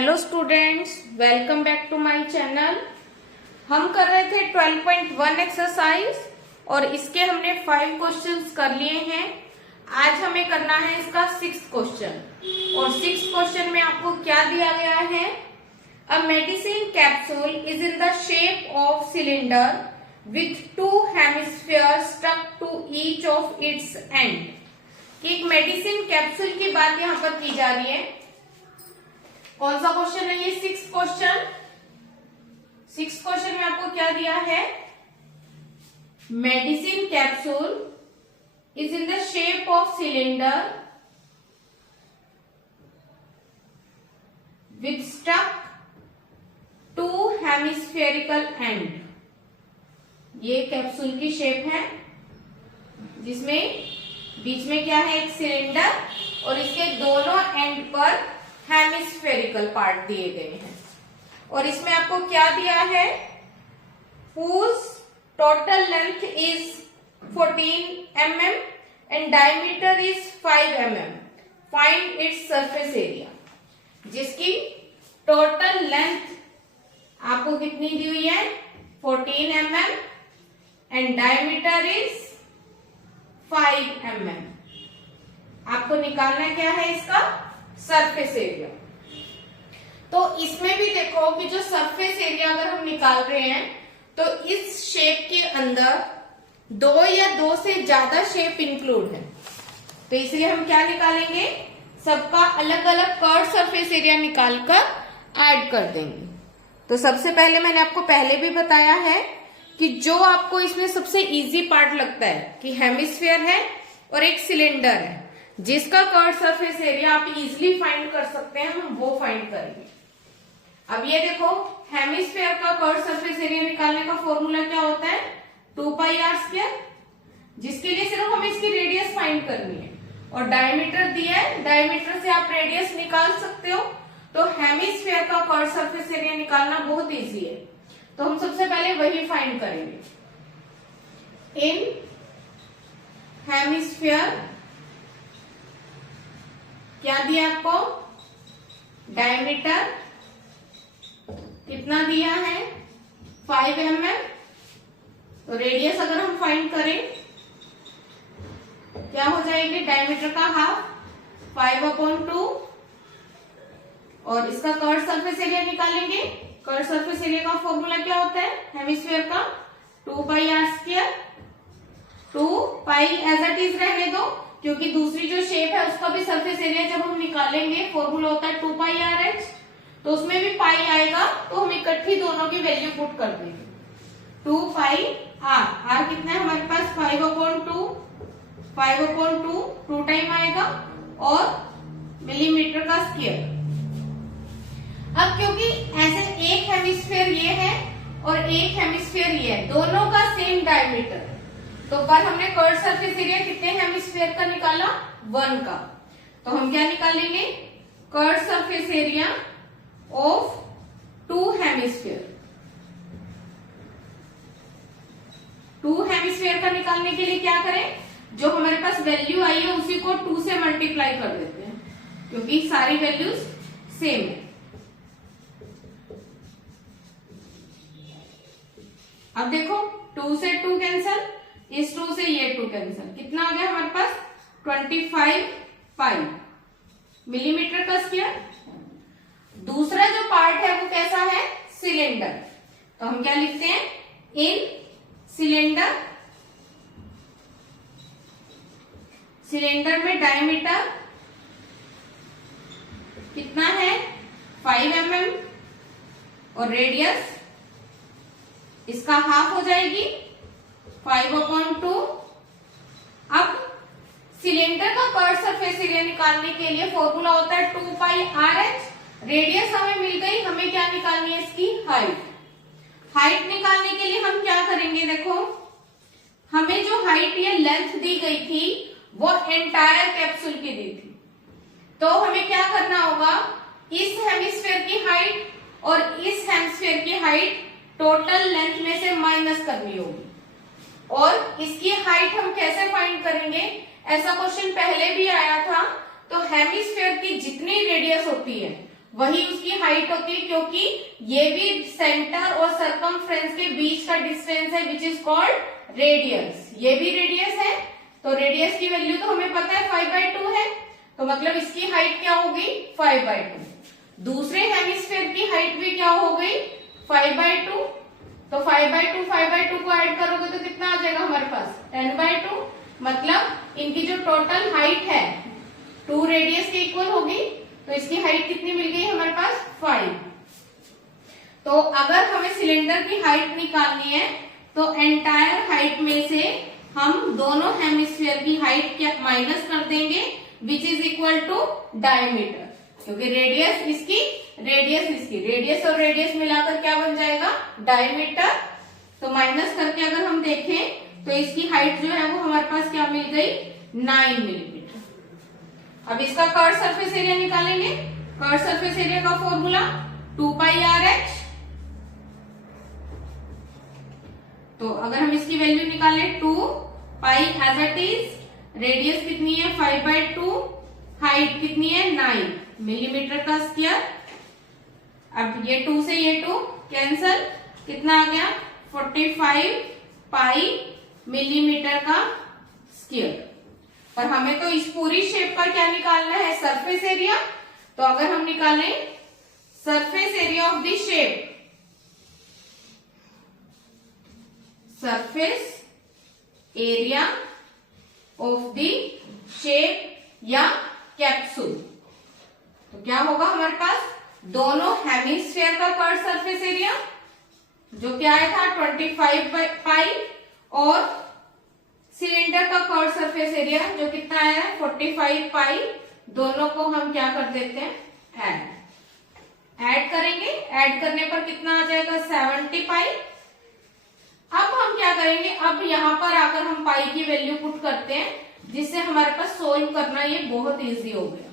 Hello students, welcome back to my channel. हम कर रहे थे 12.1 एक्सरसाइज और इसके हमने 5 क्वेश्चंस कर लिए हैं। आज हमें करना है इसका 6th क्वेश्चन और 6th क्वेश्चन में आपको क्या दिया गया है। A medicine capsule is in the shape of cylinder with 2 hemispheres stuck to each of its end. एक मेडिसिन कैप्सूल की बात यहाँ पर की जा रही है। कौन सा क्वेश्चन है ये? 6th question. 6th क्वेश्चन में आपको क्या दिया है? Medicine capsule is in the shape of cylinder with stuck 2 hemispherical end. ये कैप्सूल की शेप है जिसमें बीच में क्या है? एक सिलेंडर और इसके दोनों एंड पर हेमिस्फेरिकल पार्ट दिए गए हैं। और इसमें आपको क्या दिया है? whose total length is 14 mm and diameter is 5 mm. Find its surface area. जिसकी टोटल लेंथ आपको कितनी दी हुई है? 14 mm and diameter is 5 mm. आपको निकालना क्या है? इसका सरफेस एरिया। तो इसमें भी देखो कि जो सरफेस एरिया अगर हम निकाल रहे हैं तो इस शेप के अंदर 2 या 2 से ज्यादा शेप इंक्लूड है, तो इसलिए हम क्या निकालेंगे? सबका अलग अलग कर्व सरफेस एरिया निकालकर ऐड कर देंगे। तो सबसे पहले मैंने आपको पहले भी बताया है कि जो आपको इसमें सबसे इजी पार्ट लगता है कि हेमिस्फीयर है और एक सिलेंडर है जिसका कर्व सरफेस एरिया आप इजीली फाइंड कर सकते हैं, हम वो फाइंड करेंगे। अब ये देखो, हेमिस्फीयर का कर्व सरफेस एरिया निकालने का फॉर्मूला क्या होता है? 2πr², जिसके लिए सिर्फ हमें इसकी रेडियस फाइंड करनी है और डायमीटर दिया है, डायमीटर से आप रेडियस निकाल सकते हो। तो हेमिस्फीयर का कर्व सरफेस एरिया निकालना बहुत इजी है, तो हम सबसे पहले वही फाइंड करेंगे। इन हेमिस्फीयर क्या दिया आपको? डायमीटर कितना दिया है? 5 mm। तो रेडियस अगर हम फाइंड करें क्या हो जाएगी? डायमीटर का हाफ 5/2 और इसका कर्व सरफेस एरिया निकालेंगे। कर्व सरफेस एरिया का फॉर्मूला क्या होता है हेमिस्फीयर का? 2πr²। 2π एज इट इज रहने दो, क्योंकि दूसरी जो शेप है उसका भी सरफेस एरिया जब हम निकालेंगे फॉर्मूला होता है 2πrh, तो उसमें भी पाई आएगा, तो हम इकट्ठी दोनों की वैल्यू पुट कर देंगे। 2πr, r कितना है हमारे पास? 5/2, 5/2 2 टाइम आएगा और मिलीमीटर का स्क्वायर। अब क्योंकि ऐसे एक हेमिस्फीयर ये है और एक हेमिस्फीयर ये है, दोनों का सेम डायमीटर, तो पर हमने कर्व सरफेस एरिया कितने हेमिस्फीयर का निकाला? 1 का। तो हम क्या निकालेंगे? Curve surface area of 2 hemisphere. 2 hemisphere का निकालने के लिए क्या करें? जो हमारे पास वैल्यू आई है उसी को 2 से मल्टीप्लाई कर देते हैं, क्योंकि सारी वैल्यूज सेम है। अब देखो, 2 से 2 कैंसल, इस 2 से ये 2 कैंसल, कितना आ गया हमारे पास? 25π मिलीमीटर का स्क्वायर। दूसरा जो पार्ट है वो कैसा है? सिलेंडर। तो हम क्या लिखते हैं? इन सिलेंडर, सिलेंडर में डायमीटर कितना है? 5 mm और रेडियस इसका हाफ हो जाएगी 5/2। अब सिलेंडर का कर्व सरफेस एरिया निकालने के लिए फॉर्मूला होता है 2πrh। रेडियस हमें मिल गई, हमें क्या निकालनी है? इसकी हाइट। हाइट निकालने के लिए हम क्या करेंगे? देखो, हमें जो हाइट या लेंथ दी गई थी वो एंटायर कैप्सूल की दी थी, तो हमें क्या करना होगा? इस हेमिस्फीयर की हाइट और इस हेमिस्फीयर की हाइट टोटल लेंथ में से माइनस करनी होगी। और इसकी हाइट हम कैसे फाइंड करेंगे? ऐसा क्वेश्चन पहले भी आया था। तो हेमिस्फीयर की जितनी रेडियस होती है वही उसकी हाइट होती है, क्योंकि ये भी सेंटर और सरकमफ्रेंस के बीच का डिस्टेंस है, विच इज कॉल्ड रेडियस। ये भी रेडियस है, तो रेडियस की वैल्यू तो हमें पता है 5/2 है, तो मतलब इसकी हाइट क्या होगी 5/2। दूसरे हेमिस्फेयर की हाइट भी क्या हो गई 5/2, तो 5/2 को ऐड करोगे तो कितना आ जाएगा हमारे पास 10/2। मतलब इनकी जो टोटल हाइट है 2 रेडियस के इक्वल होगी, तो इसकी हाइट कितनी मिल गई हमारे पास 5। तो अगर हमें सिलेंडर की हाइट निकालनी है तो एंटायर हाइट में से हम दोनों हेमिस्फीयर की हाइट क्या माइनस कर देंगे, which is equal to diameter, क्योंकि रेडियस और रेडियस मिलाकर क्या बन जाएगा डायमीटर। तो माइनस करके अगर हम देखें तो इसकी हाइट जो है वो हमारे पास क्या मिल गई 9 मिलीमीटर। अब इसका कर्व सरफेस एरिया निकालेंगे। कर्व सरफेस एरिया का फॉर्मूला 2πRH। तो अगर हम इसकी वैल्यू निकालें 2π एज इट इज, रेडियस कितनी है 5/2, हाइट कितनी है 9 मिलीमीटर का स्क्वायर। अब ये 2 से ये 2 कैंसल, कितना आ गया 45 पाई मिलीमीटर का स्क्वायर। और हमें तो इस पूरी शेप का क्या निकालना है सरफेस एरिया। तो अगर हम निकालें surface area of the shape, surface area of the shape या कैप्सूल, तो क्या होगा हमारे पास दोनों हेमिस्फीयर का कर्व सरफेस एरिया जो क्या आया था 25π और सिलेंडर का कर्व सरफेस एरिया जो कितना आया है 45π। दोनों को हम क्या कर देते हैं ऐड करेंगे। ऐड करने पर कितना आ जाएगा 70π। अब हम क्या करेंगे, अब यहां पर आकर हम पाई की वैल्यू पुट करते हैं, जिससे हमारे पास सोल्व करना ये बहुत इजी हो गया।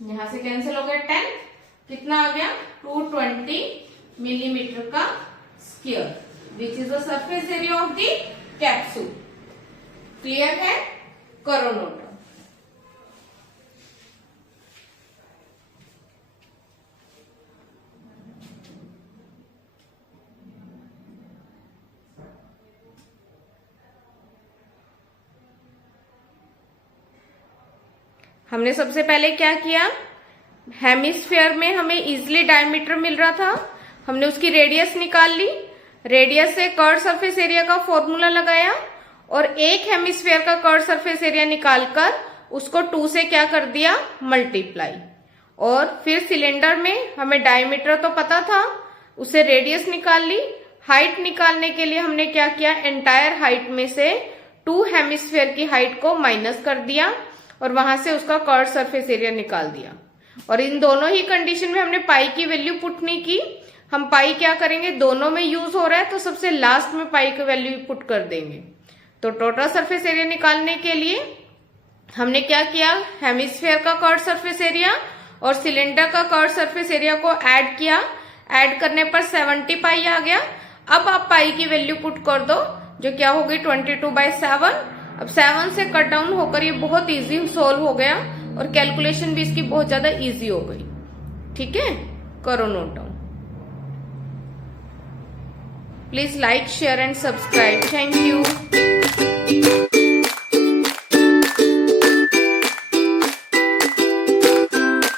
यहां से कैंसिल हो गया 10, कितना आ गया 220 मिलीमीटर का square, which is the surface area of the capsule. Clear है, करो नोट। हमने सबसे पहले क्या किया, हेमिस्फीयर में हमें इजिली डायमीटर मिल रहा था, हमने उसकी रेडियस निकाल ली। रेडियस से कर्व सरफेस एरिया का फॉर्मूला लगाया और एक हेमिस्फीयर का कर्व सरफेस एरिया निकालकर उसको 2 से क्या कर दिया मल्टीप्लाई। और फिर सिलेंडर में हमें डायमीटर तो पता था, उसे रेडियस निकाल ली। हाइट निकालने के लिए हमने क्या किया, एंटायर हाइट में से 2 हेमिस्फीयर की हाइट को माइनस कर दिया और वहां से उसका कर्व सरफेस एरिया निकाल दिया। और इन दोनों ही कंडीशन में हमने पाई की वैल्यू पुट नहीं की। हम पाई क्या करेंगे, दोनों में यूज हो रहा है तो सबसे लास्ट में पाई की वैल्यू पुट कर देंगे। तो टोटल सरफेस एरिया निकालने के लिए हमने क्या किया, हेमिस्फीयर का कर्व सरफेस एरिया और सिलेंडर का कर्व सरफेस एरिया को ऐड किया। ऐड करने पर 70π आ गया। अब आप पाई की वैल्यू पुट कर दो, जो क्या हो गई 22/7। अब 7 से कट डाउन होकर ये बहुत इजी सोल्व हो गया और कैलकुलेशन भी इसकी बहुत ज्यादा इजी हो गई। ठीक है, करो note down. Please like, share and subscribe. Thank you.